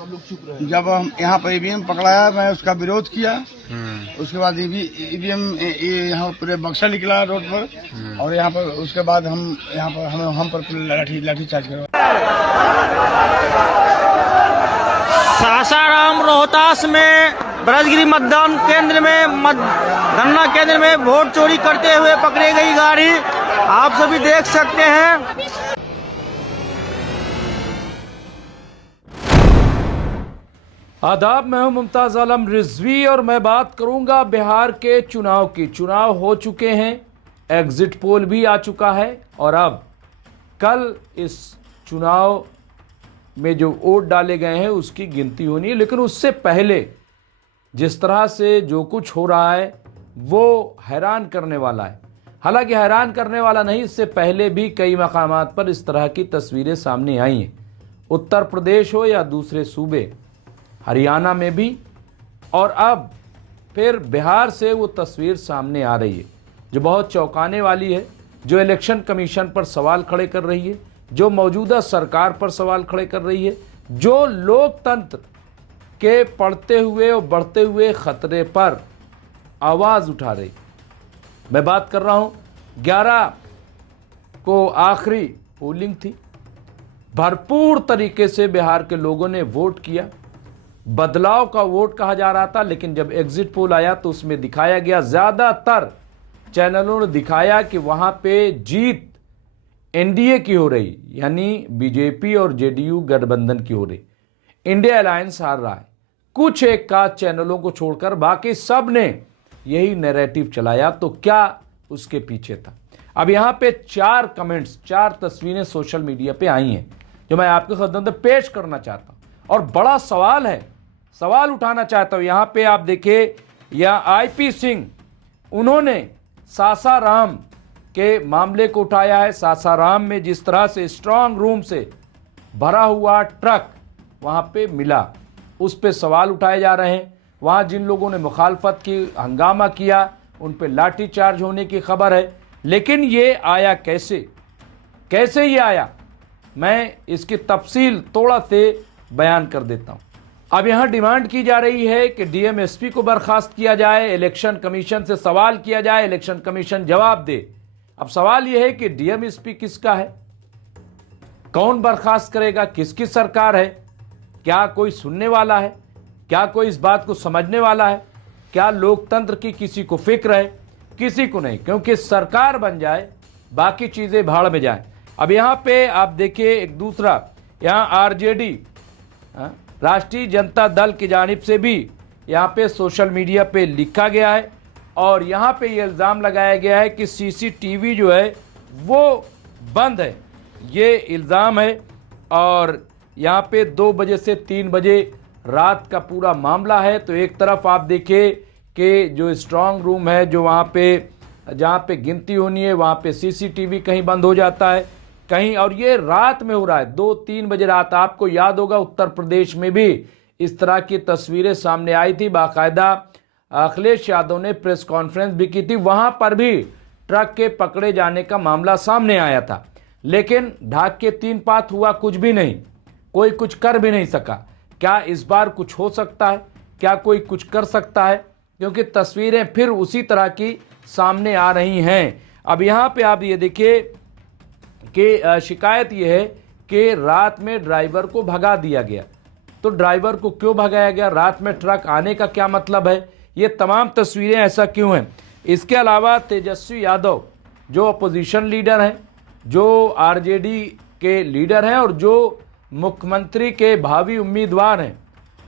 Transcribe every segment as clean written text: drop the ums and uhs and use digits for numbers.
जब हम यहाँ पर ईवीएम पकड़ाया, मैं उसका विरोध किया। उसके बाद ईवीएम यहाँ पूरे बक्सा निकला रोड पर, और यहाँ पर उसके बाद हम यहाँ पर हम पर लाठी चार्ज करवा। सासाराम रोहतास में ब्रजगिरी मतदान केंद्र में गणना केंद्र में वोट चोरी करते हुए पकड़ी गई गाड़ी आप सभी देख सकते हैं। आदाब, मैं हूं मुमताज आलम रिजवी और मैं बात करूंगा बिहार के चुनाव की। चुनाव हो चुके हैं, एग्जिट पोल भी आ चुका है और अब कल इस चुनाव में जो वोट डाले गए हैं उसकी गिनती होनी है। लेकिन उससे पहले जिस तरह से जो कुछ हो रहा है वो हैरान करने वाला है। हालांकि हैरान करने वाला नहीं, इससे पहले भी कई मकामात पर इस तरह की तस्वीरें सामने आई हैं। उत्तर प्रदेश हो या दूसरे सूबे, हरियाणा में भी, और अब फिर बिहार से वो तस्वीर सामने आ रही है जो बहुत चौंकाने वाली है, जो इलेक्शन कमीशन पर सवाल खड़े कर रही है, जो मौजूदा सरकार पर सवाल खड़े कर रही है, जो लोकतंत्र के पड़ते हुए और बढ़ते हुए खतरे पर आवाज़ उठा रही। मैं बात कर रहा हूँ 11 को आखिरी पोलिंग थी, भरपूर तरीके से बिहार के लोगों ने वोट किया। बदलाव का वोट कहा जा रहा था, लेकिन जब एग्जिट पोल आया तो उसमें दिखाया गया, ज़्यादातर चैनलों ने दिखाया कि वहाँ पे जीत एनडीए की हो रही, यानी बीजेपी और जेडीयू गठबंधन की हो रही। इंडिया अलायंस हार रहा है। कुछ एक का चैनलों को छोड़कर बाकी सब ने यही नैरेटिव चलाया। तो क्या उसके पीछे था? अब यहाँ पे 4 कमेंट्स, 4 तस्वीरें सोशल मीडिया पे आई हैं जो मैं आपके खिदमत में पेश करना चाहता हूँ, और बड़ा सवाल है, सवाल उठाना चाहता हूँ। यहाँ पे आप देखिए, यह आईपी सिंह, उन्होंने सासाराम के मामले को उठाया है। सासाराम में जिस तरह से स्ट्रांग रूम से भरा हुआ ट्रक वहाँ पे मिला, उस पे सवाल उठाए जा रहे हैं। वहाँ जिन लोगों ने मुखालफत की, हंगामा किया, उन पे लाठी चार्ज होने की खबर है। लेकिन ये आया कैसे ये आया, मैं इसकी तफसील थोड़ा से बयान कर देता हूँ। अब यहाँ डिमांड की जा रही है कि डीएमएसपी को बर्खास्त किया जाए, इलेक्शन कमीशन से सवाल किया जाए, इलेक्शन कमीशन जवाब दे। अब सवाल यह है कि डीएमएसपी किसका है, कौन बर्खास्त करेगा, किसकी सरकार है, क्या कोई सुनने वाला है, क्या कोई इस बात को समझने वाला है, क्या लोकतंत्र की किसी को फिक्र है? किसी को नहीं, क्योंकि सरकार बन जाए बाकी चीजें भाड़ में जाए। अब यहाँ पे आप देखिए एक दूसरा, यहाँ आरजेडी, राष्ट्रीय जनता दल की जानिब से भी यहाँ पे सोशल मीडिया पे लिखा गया है, और यहाँ पे ये इल्ज़ाम लगाया गया है कि सीसीटीवी जो है वो बंद है। ये इल्ज़ाम है, और यहाँ पे 2 बजे से 3 बजे रात का पूरा मामला है। तो एक तरफ आप देखिए कि जो स्ट्रांग रूम है, जो वहाँ पे जहाँ पे गिनती होनी है, वहाँ पे सीसीटीवी कहीं बंद हो जाता है कहीं, और ये रात में हो रहा है, 2-3 बजे रात। आपको याद होगा उत्तर प्रदेश में भी इस तरह की तस्वीरें सामने आई थी। बाकायदा अखिलेश यादव ने प्रेस कॉन्फ्रेंस भी की थी, वहां पर भी ट्रक के पकड़े जाने का मामला सामने आया था। लेकिन ढाक के 3 पात हुआ, कुछ भी नहीं, कोई कुछ कर भी नहीं सका। क्या इस बार कुछ हो सकता है? क्या कोई कुछ कर सकता है? क्योंकि तस्वीरें फिर उसी तरह की सामने आ रही हैं। अब यहाँ पे आप ये देखिए कि शिकायत ये है कि रात में ड्राइवर को भगा दिया गया। तो ड्राइवर को क्यों भगाया गया? रात में ट्रक आने का क्या मतलब है? ये तमाम तस्वीरें ऐसा क्यों हैं? इसके अलावा तेजस्वी यादव जो अपोजिशन लीडर हैं, जो आरजेडी के लीडर हैं और जो मुख्यमंत्री के भावी उम्मीदवार हैं,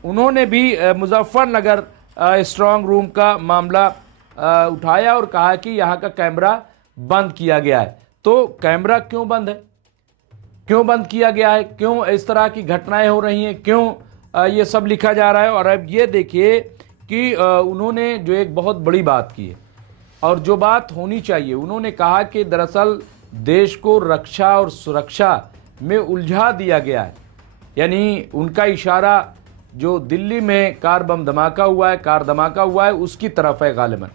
उन्होंने भी मुजफ्फरनगर स्ट्रांग रूम का मामला उठाया और कहा कि यहाँ का कैमरा बंद किया गया है। तो कैमरा क्यों बंद है, क्यों बंद किया गया है, क्यों इस तरह की घटनाएं हो रही हैं, क्यों ये सब लिखा जा रहा है? और अब ये देखिए कि उन्होंने जो एक बहुत बड़ी बात की है और जो बात होनी चाहिए, उन्होंने कहा कि दरअसल देश को रक्षा और सुरक्षा में उलझा दिया गया है। यानी उनका इशारा जो दिल्ली में कार धमाका हुआ है उसकी तरफ है गालिबन,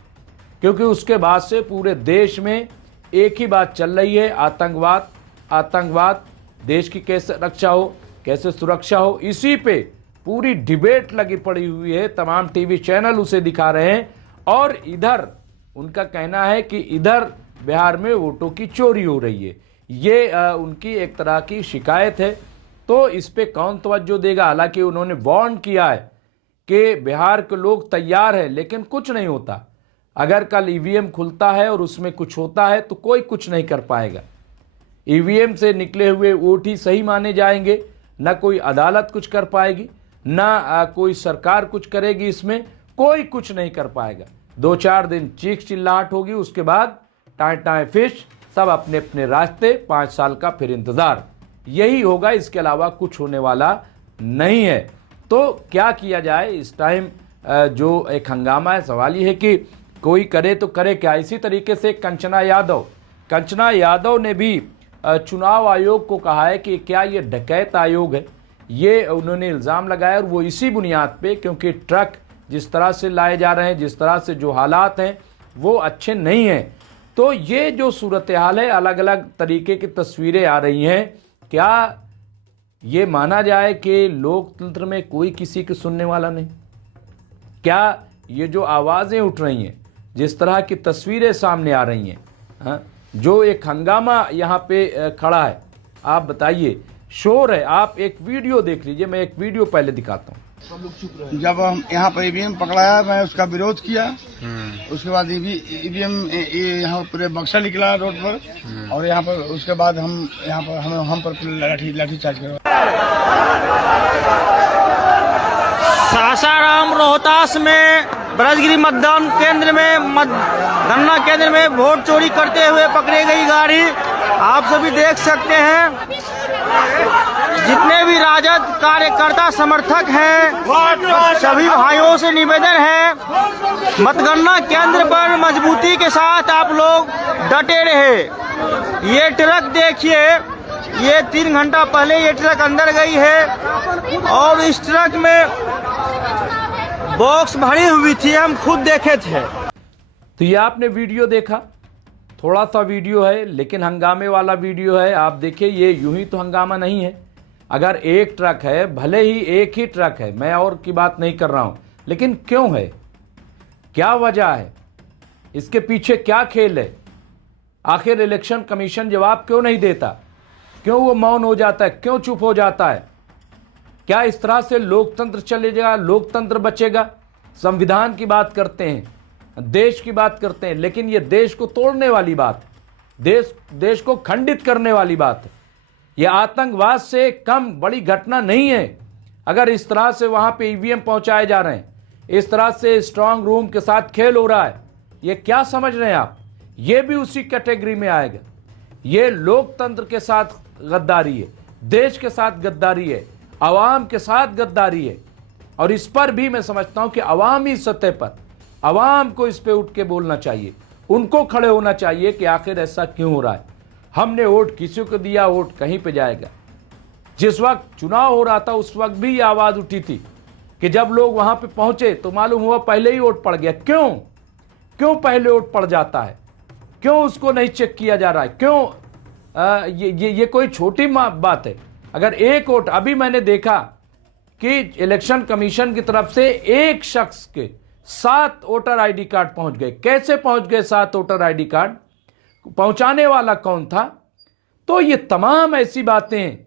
क्योंकि उसके बाद से पूरे देश में एक ही बात चल रही है, आतंकवाद, देश की कैसे रक्षा हो, कैसे सुरक्षा हो, इसी पे पूरी डिबेट लगी पड़ी हुई है, तमाम टीवी चैनल उसे दिखा रहे हैं और इधर उनका कहना है कि इधर बिहार में वोटों की चोरी हो रही है। ये उनकी एक तरह की शिकायत है। तो इस पे कौन तवज्जो देगा? हालांकि उन्होंने वार्न किया है कि बिहार के लोग तैयार हैं, लेकिन कुछ नहीं होता। अगर कल ईवीएम खुलता है और उसमें कुछ होता है तो कोई कुछ नहीं कर पाएगा। ईवीएम से निकले हुए वोट ही सही माने जाएंगे, ना कोई अदालत कुछ कर पाएगी, ना कोई सरकार कुछ करेगी, इसमें कोई कुछ नहीं कर पाएगा। 2-4 दिन चीख चिल्लाहट होगी, उसके बाद टाएं टाएं फिश, सब अपने अपने रास्ते, 5 साल का फिर इंतजार, यही होगा। इसके अलावा कुछ होने वाला नहीं है। तो क्या किया जाए इस टाइम? जो एक हंगामा है, सवाल ये है कि कोई करे तो करे क्या। इसी तरीके से कंचना यादव ने भी चुनाव आयोग को कहा है कि क्या ये डकैत आयोग है। ये उन्होंने इल्ज़ाम लगाया और वो इसी बुनियाद पे, क्योंकि ट्रक जिस तरह से लाए जा रहे हैं, जिस तरह से जो हालात हैं वो अच्छे नहीं हैं। तो ये जो सूरत हाल है, अलग अलग तरीके की तस्वीरें आ रही हैं। क्या ये माना जाए कि लोकतंत्र में कोई किसी की सुनने वाला नहीं? क्या ये जो आवाज़ें उठ रही हैं, जिस तरह की तस्वीरें सामने आ रही हैं, हाँ, जो एक हंगामा यहाँ पे खड़ा है, आप बताइए, शोर है। आप एक वीडियो देख लीजिए, मैं एक वीडियो पहले दिखाता हूँ। जब हम यहाँ पर ईवीएम पकड़ाया, मैं उसका विरोध किया। उसके बाद ईवीएम यहाँ पूरे बक्सा निकला रोड पर, और यहाँ पर उसके बाद हम पर लाठी चार्ज करवा। सासाराम रोहतास में ब्रजगिरी मतदान केंद्र में गणना केंद्र में वोट चोरी करते हुए पकड़ी गई गाड़ी आप सभी देख सकते हैं। जितने भी राजद कार्यकर्ता समर्थक हैं, सभी भाइयों से निवेदन है, मतगणना केंद्र पर मजबूती के साथ आप लोग डटे रहे। ये ट्रक देखिए, ये 3 घंटा पहले ये ट्रक अंदर गई है और इस ट्रक में बॉक्स भरी हुई थी, हम खुद देखे थे। तो ये आपने वीडियो देखा, थोड़ा सा वीडियो है लेकिन हंगामे वाला वीडियो है। आप देखिए, ये यूं ही तो हंगामा नहीं है। अगर एक ट्रक है, भले ही एक ही ट्रक है, मैं और की बात नहीं कर रहा हूं, लेकिन क्यों है, क्या वजह है, इसके पीछे क्या खेल है? आखिर इलेक्शन कमीशन जवाब क्यों नहीं देता? क्यों वो मौन हो जाता है? क्यों चुप हो जाता है? क्या इस तरह से लोकतंत्र चलेगा, लोकतंत्र बचेगा? संविधान की बात करते हैं, देश की बात करते हैं, लेकिन ये देश को तोड़ने वाली बात है, देश को खंडित करने वाली बात है। यह आतंकवाद से कम बड़ी घटना नहीं है। अगर इस तरह से वहां पे ईवीएम पहुंचाए जा रहे हैं, इस तरह से स्ट्रांग रूम के साथ खेल हो रहा है, ये क्या समझ रहे हैं आप? ये भी उसी कैटेगरी में आएगा। ये लोकतंत्र के साथ गद्दारी है, देश के साथ गद्दारी है, आवाम के साथ गद्दारी है। और इस पर भी मैं समझता हूं कि अवामी सतह पर अवाम को इस पे उठ के बोलना चाहिए, उनको खड़े होना चाहिए कि आखिर ऐसा क्यों हो रहा है। हमने वोट किसी को दिया, वोट कहीं पे जाएगा। जिस वक्त चुनाव हो रहा था उस वक्त भी ये आवाज उठी थी कि जब लोग वहां पे पहुंचे तो मालूम हुआ पहले ही वोट पड़ गया। क्यों पहले वोट पड़ जाता है? क्यों उसको नहीं चेक किया जा रहा है? क्यों ये कोई छोटी बात है? अगर एक वोट, अभी मैंने देखा कि इलेक्शन कमीशन की तरफ से एक शख्स के 7 वोटर आईडी कार्ड पहुंच गए। कैसे पहुंच गए 7 वोटर आईडी कार्ड? पहुंचाने वाला कौन था? तो ये तमाम ऐसी बातें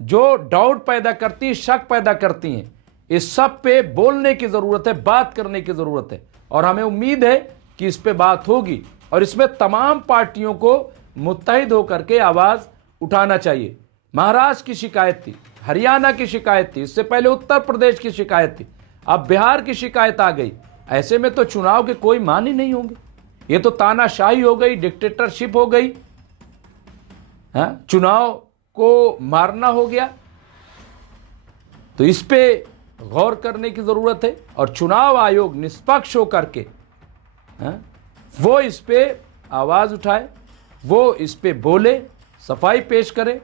जो डाउट पैदा करती हैं, शक पैदा करती हैं, इस सब पे बोलने की जरूरत है, बात करने की जरूरत है। और हमें उम्मीद है कि इस पे बात होगी और इसमें तमाम पार्टियों को मुत्तहिद होकर के आवाज उठाना चाहिए। महाराष्ट्र की शिकायत थी, हरियाणा की शिकायत थी, इससे पहले उत्तर प्रदेश की शिकायत थी, अब बिहार की शिकायत आ गई। ऐसे में तो चुनाव के कोई मान ही नहीं होंगे। ये तो तानाशाही हो गई, डिक्टेटरशिप हो गई, चुनाव को मारना हो गया। तो इस पे गौर करने की जरूरत है और चुनाव आयोग निष्पक्ष होकर के वो इस पे आवाज उठाए, वो इस पे बोले, सफाई पेश करे।